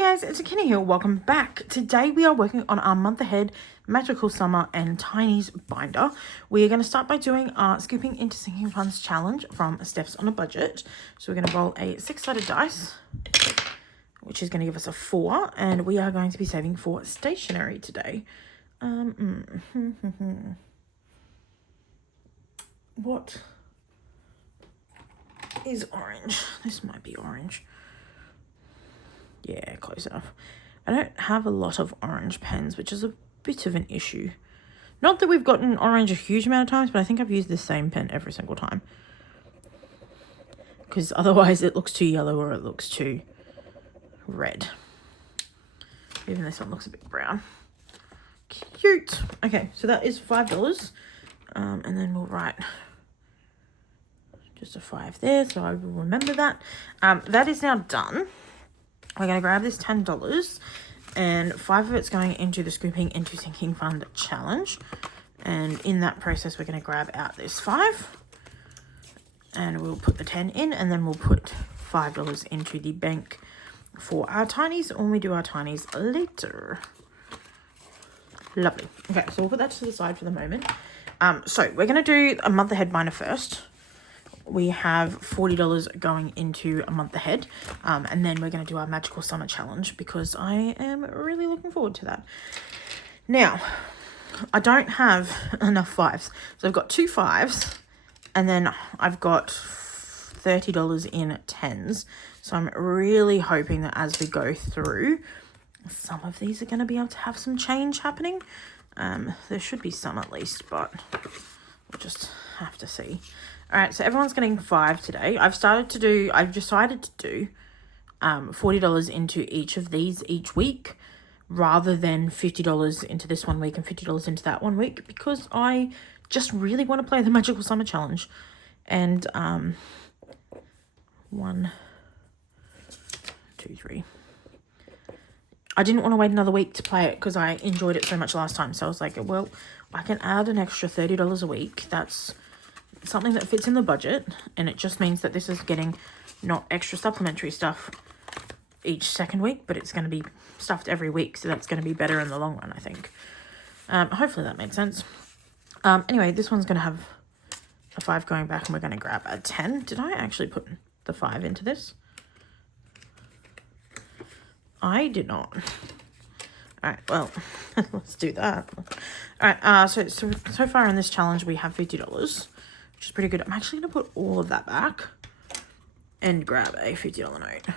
Guys, it's Kenny here. Welcome back. Today we are working on our month ahead magical summer and tinies binder. We are going to start by doing our scooping into sinking funds challenge from Steph's on a budget. So we're going to roll a 6-sided dice, which is going to give us a 4, and we are going to be saving for stationery today. What is orange? This might be orange. Yeah, close enough. I don't have a lot of orange pens, which is a bit of an issue. Not that we've gotten orange a huge amount of times, but I think I've used the same pen every single time. Because otherwise it looks too yellow or it looks too red. Even this one looks a bit brown. Cute. Okay, so that is $5. And then we'll write just a 5 there, so I will remember that. That is now done. We're going to grab this $10 and 5 of it's going into the scooping into sinking fund challenge. And in that process, we're going to grab out this 5 and we'll put the 10 in, and then we'll put $5 into the bank for our tinies when we do our tinies later. Lovely. Okay, so we'll put that to the side for the moment. So we're going to do a month ahead binder first. We have $40 going into a month ahead, and then we're going to do our magical summer challenge because I am really looking forward to that. Now, I don't have enough 5s, so I've got 2 5s, and then I've got $30 in 10s. So I'm really hoping that as we go through, some of these are going to be able to have some change happening. There should be some at least, but we'll just have to see. All right, so everyone's getting 5 today. I've decided to do $40 into each of these each week rather than $50 into this one week and $50 into that one week, because I just really want to play the Magical Summer Challenge. And 1, 2, 3. I didn't want to wait another week to play it because I enjoyed it so much last time. So I was like, well, I can add an extra $30 a week. That's something that fits in the budget, and it just means that this is getting not extra supplementary stuff each second week, but it's going to be stuffed every week, so that's going to be better in the long run, I think. Hopefully that made sense. Anyway, this one's going to have a 5 going back, and we're going to grab a 10. Did I actually put the 5 into this? I did not. All right, well, let's do that. All right, so far in this challenge, we have $50. Which is pretty good. I'm actually going to put all of that back and grab a $50 note.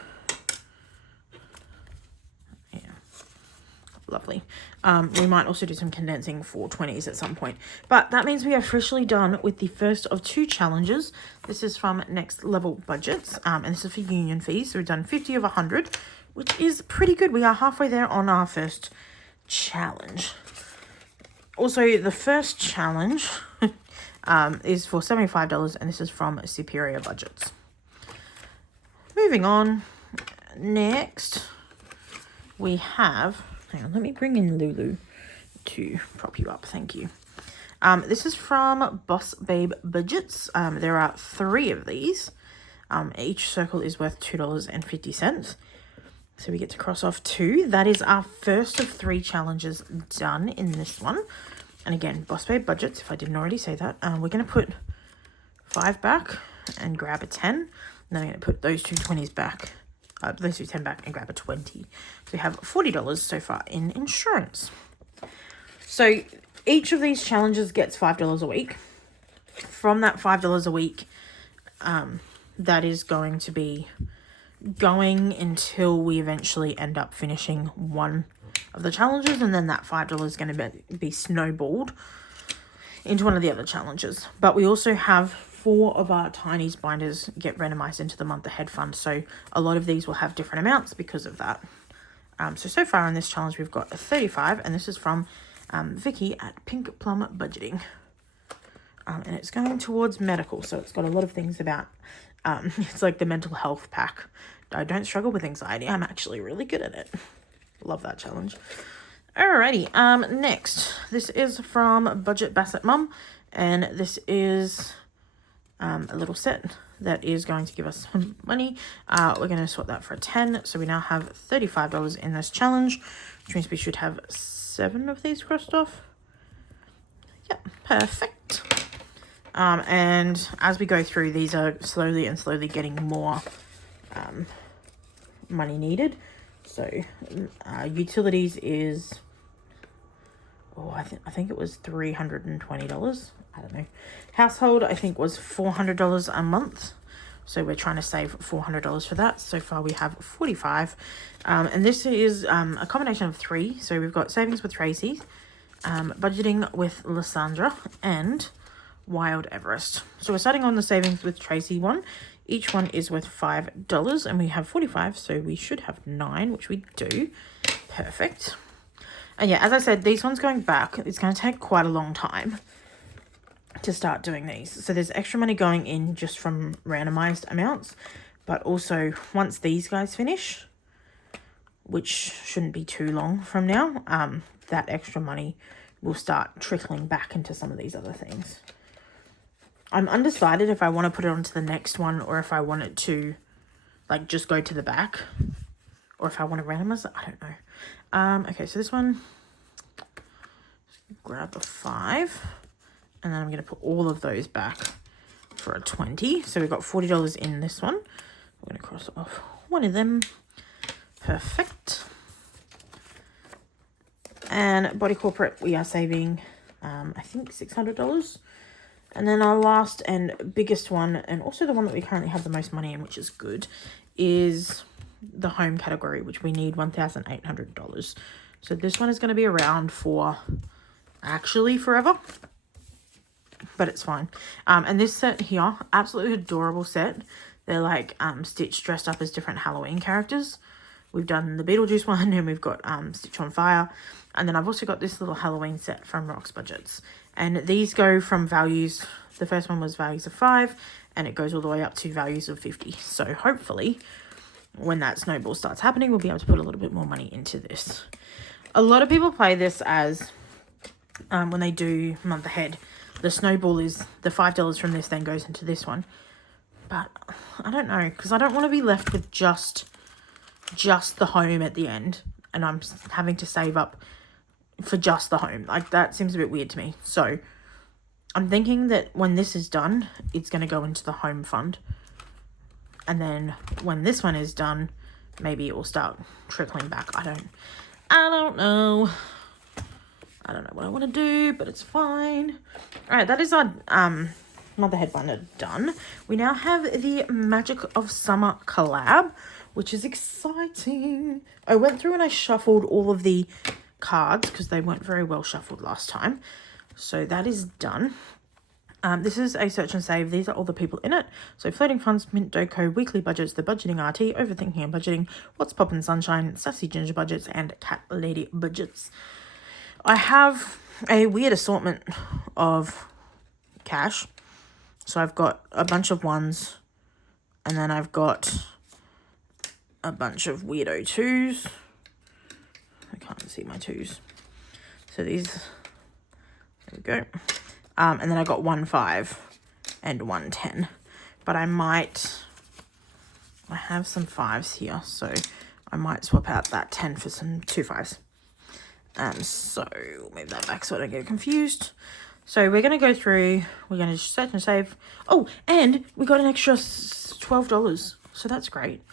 Yeah. Lovely. We might also do some condensing for 20s at some point. But that means we are officially done with the first of 2 challenges. This is from Next Level Budgets. And this is for union fees. So we've done 50 of 100, which is pretty good. We are halfway there on our first challenge. Also, the first challenge is for $75, and this is from Superior Budgets. Moving on, next we have, hang on, let me bring in Lulu to prop you up, thank you. This is from Boss Babe Budgets. There are 3 of these. Each circle is worth $2.50. So we get to cross off 2. That is our first of 3 challenges done in this one. And again, Boss Babe Budgets, if I didn't already say that. We're going to put 5 back and grab a 10. And then I'm going to put those 2 20s back, those 2 10 back and grab a 20. So we have $40 so far in insurance. So each of these challenges gets $5 a week. From that $5 a week, that is going to be going until we eventually end up finishing one of the challenges, and then that $5 is going to be snowballed into one of the other challenges. But we also have 4 of our tinies binders get randomized into the month ahead fund, so a lot of these will have different amounts because of that. So far in this challenge we've got a 35, and this is from Vicky at Pink Plum Budgeting, and it's going towards medical, so it's got a lot of things about it's like the mental health pack. I don't struggle with anxiety. I'm actually really good at it. Love that challenge. Alrighty, next, this is from Budget Bassett Mum, and this is a little set that is going to give us some money. We're going to swap that for a 10. So we now have $35 in this challenge, which means we should have 7 of these crossed off. Yep, perfect. And as we go through, these are slowly and slowly getting more money needed. So utilities is, I think it was $320. I don't know. Household, I think, was $400 a month. So we're trying to save $400 for that. So far we have 45. And this is a combination of 3. So we've got savings with Tracy, budgeting with Lysandra, and Wild Everest. So we're starting on the savings with Tracy one. Each one is worth $5 and we have 45. So we should have 9, which we do. Perfect. And yeah, as I said, these ones going back, it's going to take quite a long time to start doing these. So there's extra money going in just from randomized amounts, but also once these guys finish, which shouldn't be too long from now, that extra money will start trickling back into some of these other things. I'm undecided if I want to put it onto the next one or if I want it to like just go to the back or if I want to randomize it. I don't know. Okay, so this one, grab a 5. And then I'm going to put all of those back for a 20. So we've got $40 in this one. We're going to cross off one of them. Perfect. And Body Corporate, we are saving, I think, $600. And then our last and biggest one, and also the one that we currently have the most money in, which is good, is the home category, which we need $1,800. So this one is going to be around for actually forever. But it's fine. And this set here, absolutely adorable set. They're like Stitch dressed up as different Halloween characters. We've done the Beetlejuice one and we've got Stitch on Fire. And then I've also got this little Halloween set from Rock's Budgets. And these go from values, the first one was values of 5 and it goes all the way up to values of 50. So hopefully when that snowball starts happening, we'll be able to put a little bit more money into this. A lot of people play this as when they do month ahead. The snowball is the $5 from this then goes into this one. But I don't know, because I don't want to be left with just the home at the end. And I'm having to save up for just the home. Like, that seems a bit weird to me. So I'm thinking that when this is done, it's going to go into the home fund. And then when this one is done, maybe it will start trickling back. I don't know. I don't know what I want to do, but it's fine. All right, that is our Motherhead binder done. We now have the Magic of Summer collab, which is exciting. I went through and I shuffled all of the cards because they weren't very well shuffled last time. So that is done. This is a search and save. These are all the people in it. So Floating Funds, Mint Doco, Weekly Budgets, The Budgeting RT, Overthinking and Budgeting, What's Poppin' Sunshine, Sassy Ginger Budgets, and Cat Lady Budgets. I have a weird assortment of cash. So I've got a bunch of 1s. And then I've got a bunch of weirdo 2s. I can't see my 2s. So these, there we go. And then I got 1 5 and 1 10. But I have some 5s here. So I might swap out that 10 for some 2 5s. So we'll move that back so I don't get confused. So we're going to go through, we're going to search and save. Oh, and we got an extra $12. So that's great.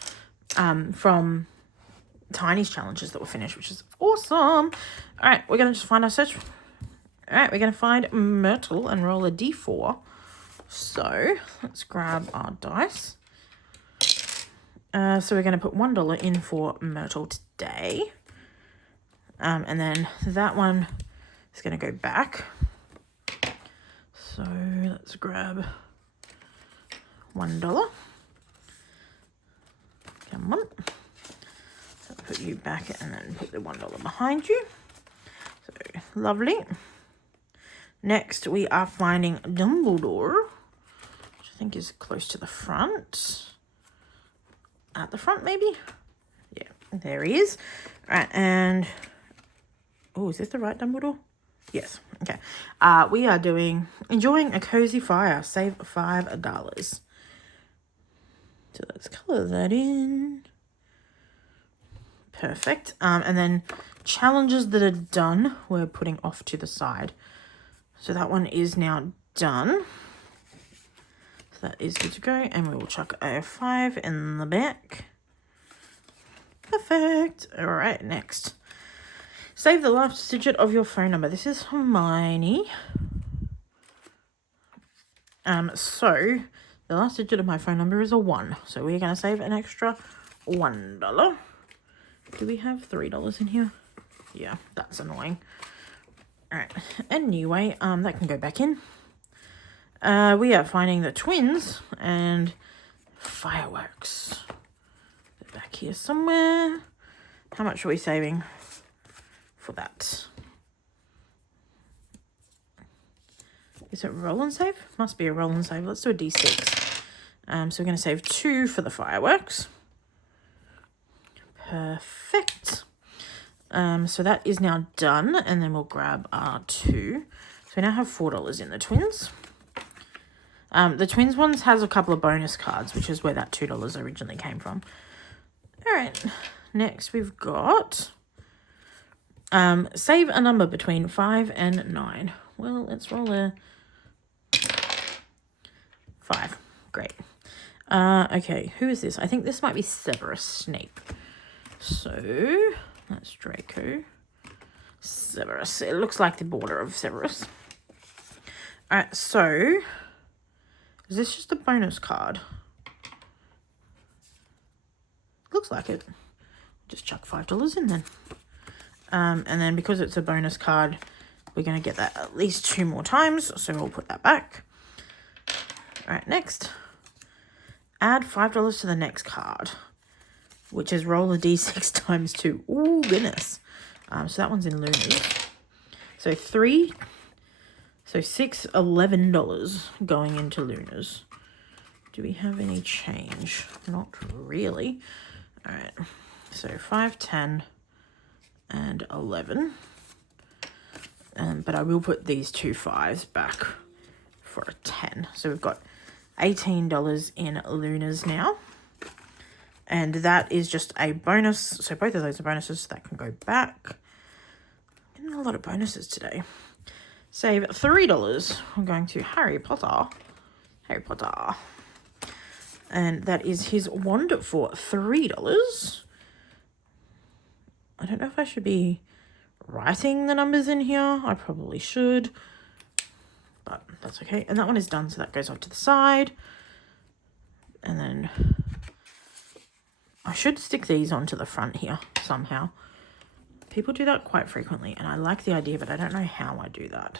From Tiny's challenges that were finished, which is awesome. All right, we're going to just find our search. All right, we're going to find Myrtle and roll a d4. So let's grab our dice. So we're going to put $1 in for Myrtle today. And then that one is going to go back. So let's grab $1. Come on. So put you back and then put the $1 behind you. So lovely. Next, we are finding Dumbledore, which I think is close to the front. At the front, maybe? Yeah, there he is. All right, and... oh, is this the right Dumbledore? Yes, okay. We are doing Enjoying a Cozy Fire. Save $5. So let's colour that in. Perfect. And then challenges that are done, we're putting off to the side. So that one is now done. So that is good to go. And we will chuck a 5 in the back. Perfect. All right, next. Save the last digit of your phone number. This is Hermione. So the last digit of my phone number is a 1. So we're going to save an extra $1. Do we have $3 in here? Yeah, that's annoying. All right. Anyway, that can go back in. We are finding the twins and fireworks. They're back here somewhere. How much are we saving for that? Is it roll and save? Must be a roll and save. Let's do a D6. So we're going to save 2 for the fireworks. Perfect. So that is now done. And then we'll grab our 2. So we now have $4 in the twins. The twins ones has a couple of bonus cards, which is where that $2 originally came from. All right. Next we've got save a number between 5 and 9. Well, let's roll a 5. Great. Okay, who is this? I think this might be Severus Snape. So that's Draco. Severus. It looks like the border of Severus. All right, so is this just a bonus card? Looks like it. Just chuck $5 in then. And then because it's a bonus card, we're going to get that at least 2 more times. So we'll put that back. All right, next. Add $5 to the next card, which is roll a D6 times 2. Ooh, goodness. So that one's in Luna's. So 3. So $6, $11 going into Luna's. Do we have any change? Not really. All right. So 5, 10, and 11. But I will put these 2 5s back for a 10. So we've got $18 in Luna's now. And that is just a bonus. So both of those are bonuses. So that can go back. Getting a lot of bonuses today. Save $3. I'm going to Harry Potter. Harry Potter. And that is his wand for $3. I don't know if I should be writing the numbers in here. I probably should. But that's okay. And that one is done, so that goes off to the side. And then I should stick these onto the front here somehow. People do that quite frequently, and I like the idea, but I don't know how I do that.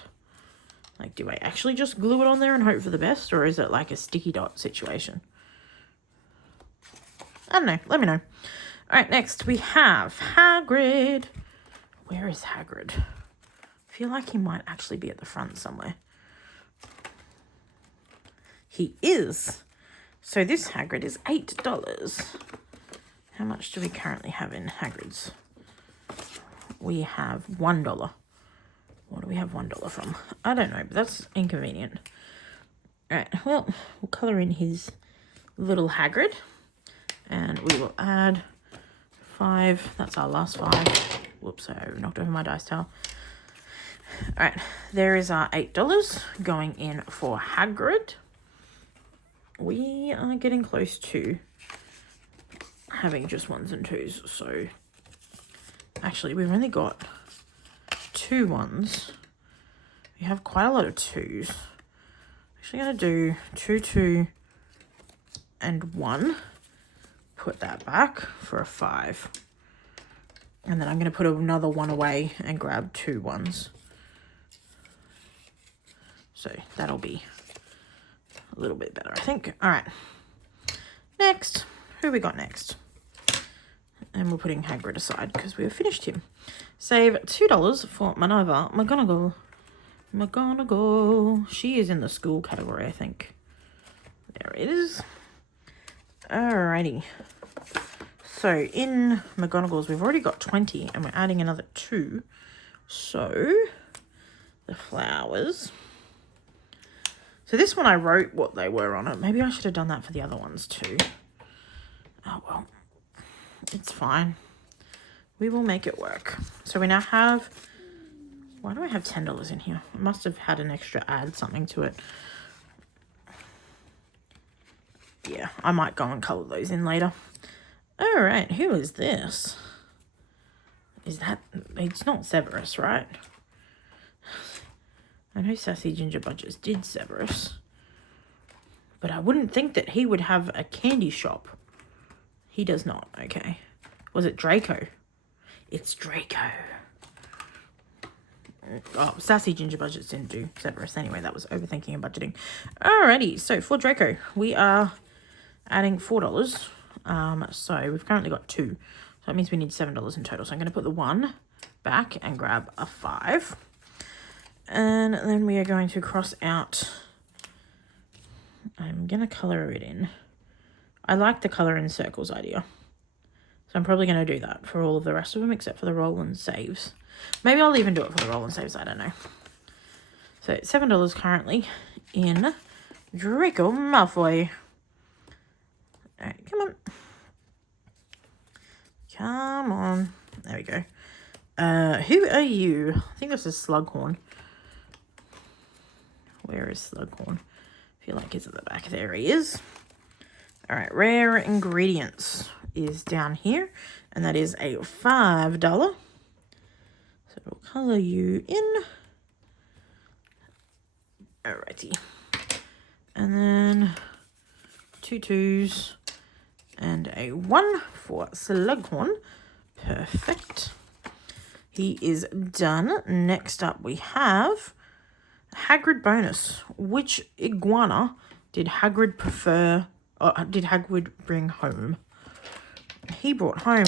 Like, do I actually just glue it on there and hope for the best, or is it like a sticky dot situation? I don't know. Let me know. All right, next we have Hagrid. Where is Hagrid? I feel like he might actually be at the front somewhere. He is. So this Hagrid is $8. How much do we currently have in Hagrid's? We have $1. What do we have $1 from? I don't know, but that's inconvenient. All right, well, we'll colour in his little Hagrid. And we will add 5. That's our last 5. Whoops, I knocked over my dice towel. All right, there is our $8 going in for Hagrid. We are getting close to having just 1s and 2s. So actually, we've only got 2 1s. We have quite a lot of 2s. Actually going to do 2, 2, and 1. Put that back for a 5. And then I'm going to put another 1 away and grab 2 1s. So that'll be a little bit better, I think. All right. Next. Who we got next? And we're putting Hagrid aside because we have finished him. Save $2 for Minerva McGonagall. McGonagall. She is in the school category, I think. There it is. Alrighty. So in McGonagall's, we've already got 20 and we're adding another 2. So the flowers. So this one I wrote what they were on it. Maybe I should have done that for the other ones too. Oh, well. It's fine. We will make it work. So we now have... Why do I have $10 in here? I must have had an extra add something to it. Yeah, I might go and colour those in later. All right, who is this? Is that... It's not Severus, right? I know Sassy Ginger Budgets did Severus. But I wouldn't think that he would have a candy shop. He does not, okay. Was it Draco? It's Draco. Oh, Sassy Ginger Budgets didn't do Severus anyway. That was overthinking and budgeting. Alrighty, so for Draco, we are adding $4. So we've currently got 2. So that means we need $7 in total. So I'm going to put the 1 back and grab a 5. And then we are going to cross out... I'm going to colour it in. I like the colour in circles idea. So I'm probably going to do that for all of the rest of them except for the roll and saves. Maybe I'll even do it for the roll and saves, I don't know. So $7 currently in Draco Malfoy. Alright, come on. Come on. There we go. Who are you? I think this is Slughorn. Where is Slughorn? I feel like he's at the back. There he is. Alright, rare ingredients is down here. And that is a $5. So we'll colour you in. Alrighty. And then 2 2s and a 1 for Slughorn. Perfect. He is done. Next up we have Hagrid bonus. Which iguana did Hagrid prefer, or did Hagrid bring home? He brought home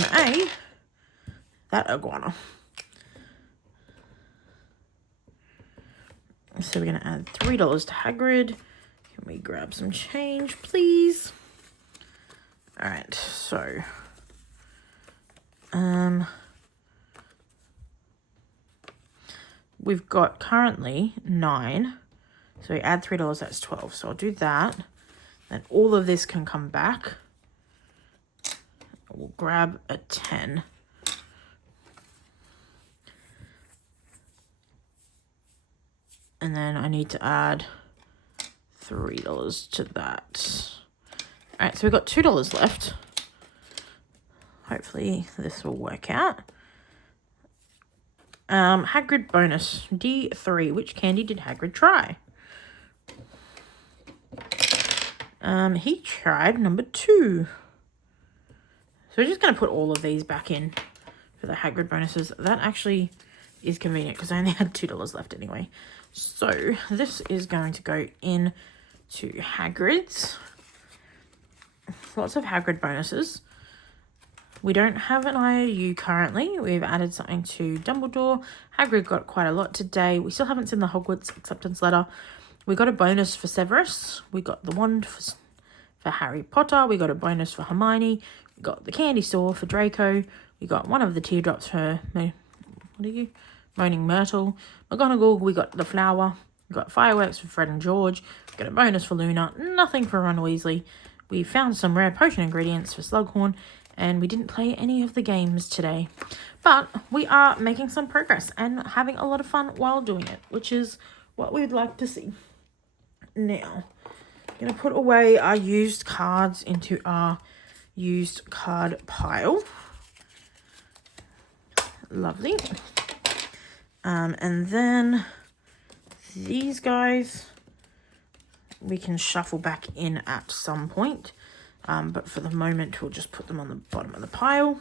that iguana. So we're going to add $3 to Hagrid. Can we grab some change, please? All right, so... we've got currently 9. So we add $3, that's 12. So I'll do that. Then all of this can come back. We'll grab a 10. And then I need to add $3 to that. All right, so we've got $2 left. Hopefully this will work out. Hagrid bonus, D3. Which candy did Hagrid try? He tried number 2. So we're just going to put all of these back in for the Hagrid bonuses. That actually is convenient because I only had $2 left anyway. So this is going to go in to Hagrid's. Lots of Hagrid bonuses. We don't have an IOU currently. We've added something to Dumbledore. Hagrid got quite a lot today. We still haven't seen the Hogwarts acceptance letter. We got a bonus for Severus. We got the wand for Harry Potter. We got a bonus for Hermione. We got the candy store for Draco. We got one of the teardrops for... What are you? Moaning Myrtle. McGonagall, we got the flower. We got fireworks for Fred and George. We got a bonus for Luna. Nothing for Ron Weasley. We found some rare potion ingredients for Slughorn. And we didn't play any of the games today. But we are making some progress and having a lot of fun while doing it, which is what we'd like to see. Now, I'm going to put away our used cards into our used card pile. Lovely. And then these guys we can shuffle back in at some point. But for the moment, we'll just put them on the bottom of the pile.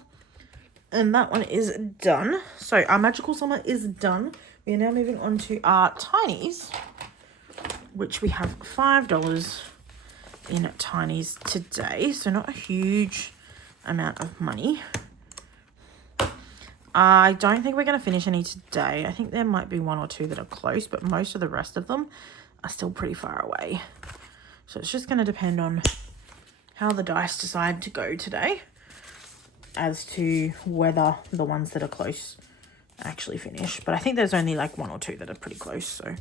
And that one is done. So our magical summer is done. We are now moving on to our tinies, which we have $5 in tinies today. So not a huge amount of money. I don't think we're going to finish any today. I think there might be 1 or 2 that are close, but most of the rest of them are still pretty far away. So it's just going to depend on how the dice decide to go today as to whether the ones that are close actually finish. But I think there's only like 1 or 2 that are pretty close, so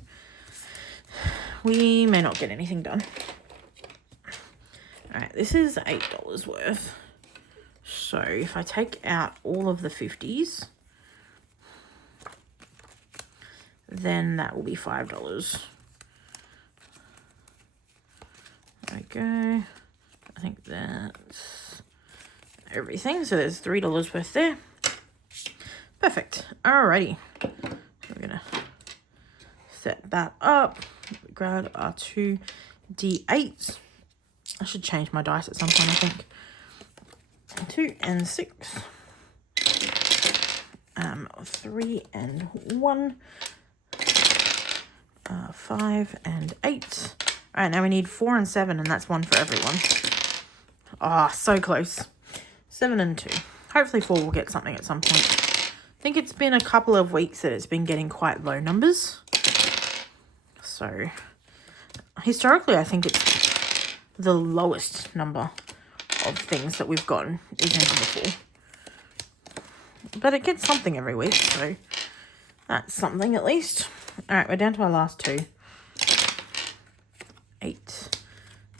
we may not get anything done. All right, this is $8 worth. So if I take out all of the 50s, then that will be $5. There we go. I think that's everything. So there's $3 worth there. Perfect. Alrighty. So we're gonna set that up. Grab our 2 D8s. I should change my dice at some point, I think. 2 and 6. 3 and 1. 5 and 8. All right, now we need 4 and 7, and that's 1 for everyone. Ah, oh, so close. 7 and 2. Hopefully 4 will get something at some point. I think it's been a couple of weeks that it's been getting quite low numbers. So, historically, I think it's the lowest number of things that we've gotten is in number 4. But it gets something every week, so that's something at least. All right, we're down to our last 2. 8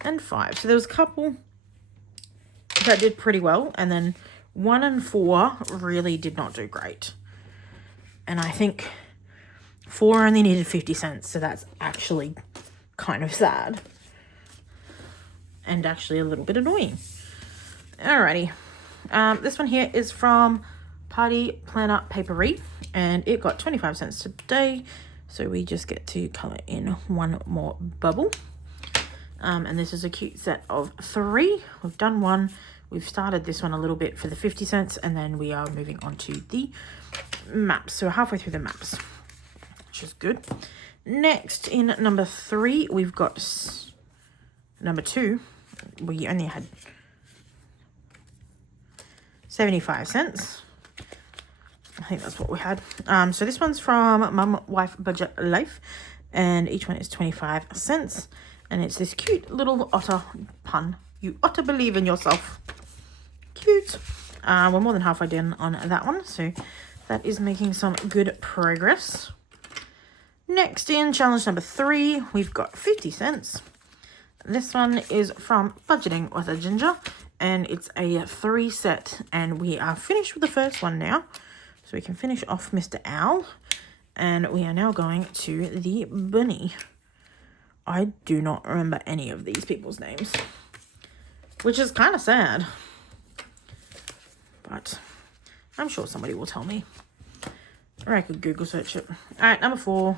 and 5. So there was a couple that did pretty well, and then 1 and 4 really did not do great. And I think 4 only needed 50 cents, so that's actually kind of sad. And actually a little bit annoying. Alrighty. This one here is from Party Planner Papery, and it got 25 cents today. So we just get to colour in 1 more bubble. And this is a cute set of 3. We've done 1. We've started this one a little bit for the 50 cents, and then we are moving on to the maps. So we're halfway through the maps, which is good. Next, in number 3, we've got number 2. We only had 75 cents. I think that's what we had. So this one's from Mum Wife Budget Life, and each one is 25 cents. And it's this cute little otter pun. You ought to believe in yourself. Cute. We're more than halfway done on that one, so that is making some good progress. Next, in challenge number 3, we've got 50 cents. This one is from Budgeting with a Ginger, and it's a 3 set, and we are finished with the first one now. So we can finish off Mr. Owl, and we are now going to the bunny. I do not remember any of these people's names, which is kind of sad, but I'm sure somebody will tell me, or I could Google search it. All right, number 4.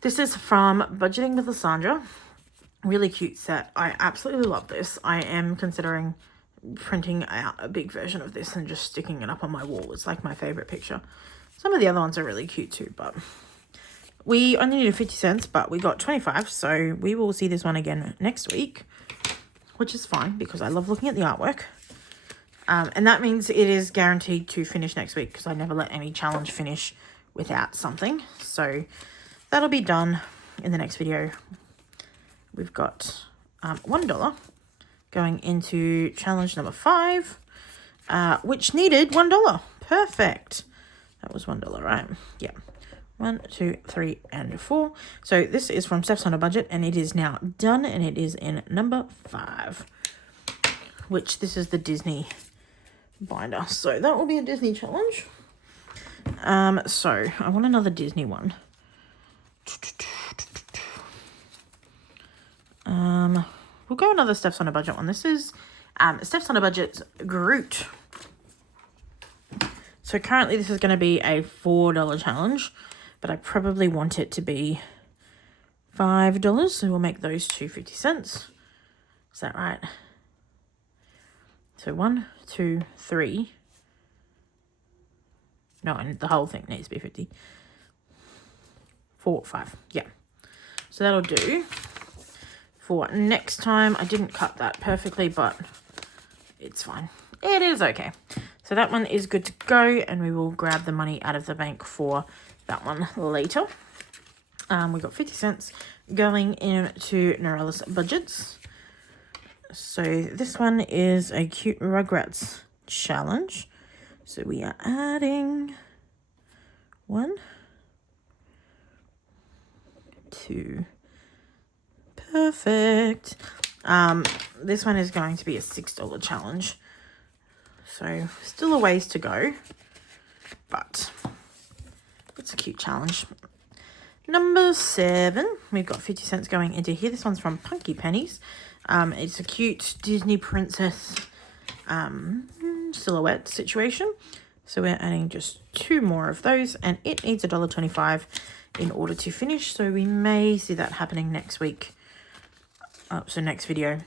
This is from Budgeting with Lysandra. Really cute set. I absolutely love this. I am considering printing out a big version of this and just sticking it up on my wall. It's like my favorite picture. Some of the other ones are really cute too, but we only needed 50 cents, but we got 25, so we will see this one again next week, which is fine because I love looking at the artwork. And that means it is guaranteed to finish next week because I never let any challenge finish without something. So that'll be done in the next video. We've got $1 going into challenge number 5, which needed $1. Perfect. That was $1, right? Yeah. 1, 2, 3, and 4. So this is from Steph's on a Budget, and it is now done, and it is in number 5, which this is the Disney binder. So that will be a Disney challenge. So I want another Disney one. We'll go another Steph's on a Budget one. This is Steph's on a Budget's Groot. So currently this is going to be a $4 challenge, but I probably want it to be $5. So we'll make those 2 50 cents. Is that right? So 1, 2, 3. No, and the whole thing needs to be 50. 4, 5. Yeah. So that'll do for next time. I didn't cut that perfectly, but it's fine. It is okay. So that one is good to go, and we will grab the money out of the bank for that one later. We got 50 cents going into Norella's budgets. So this one is a cute Rugrats challenge. So we are adding 1, 2. Perfect. This one is going to be a $6 challenge. So still a ways to go, but it's a cute challenge. Number 7, we've got 50 cents going into here. This one's from Punky Pennies. It's a cute Disney princess silhouette situation. So we're adding just 2 more of those, and it needs $1.25 in order to finish. So we may see that happening next week. So next video.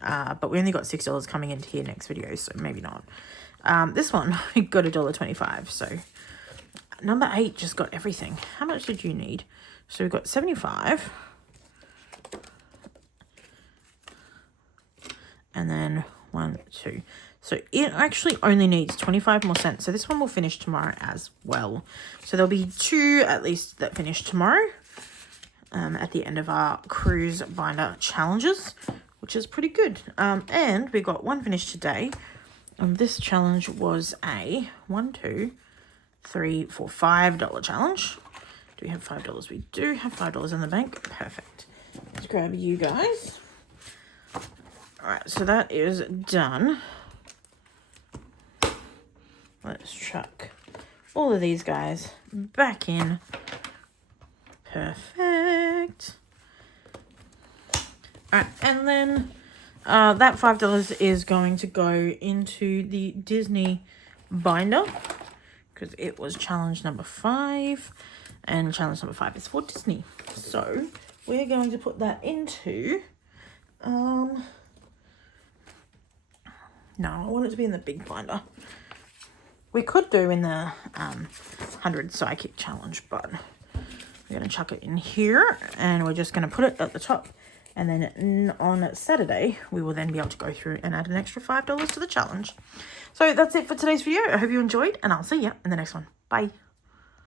But we only got $6 coming into here next video, so maybe not. This one, we got $1.25. So number 8 just got everything. How much did you need? So we've got 75. And then 1, 2. So it actually only needs 25 more cents. So this one will finish tomorrow as well. So there'll be 2 at least that finish tomorrow at the end of our cruise binder challenges, which is pretty good. And we got 1 finished today. This challenge was a $1, 2, 3, 4, $5 challenge. Do we have $5? We do have $5 in the bank. Perfect. Let's grab you guys. All right, so that is done. Let's chuck all of these guys back in. Perfect. All right, and then that $5 is going to go into the Disney binder because it was challenge number 5, and challenge number 5 is for Disney. So we're going to put that into no, I want it to be in the big binder. We could do in the 100 psychic challenge, but we're going to chuck it in here, and we're just going to put it at the top. And then on Saturday, we will then be able to go through and add an extra $5 to the challenge. So that's it for today's video. I hope you enjoyed, and I'll see you in the next one. Bye.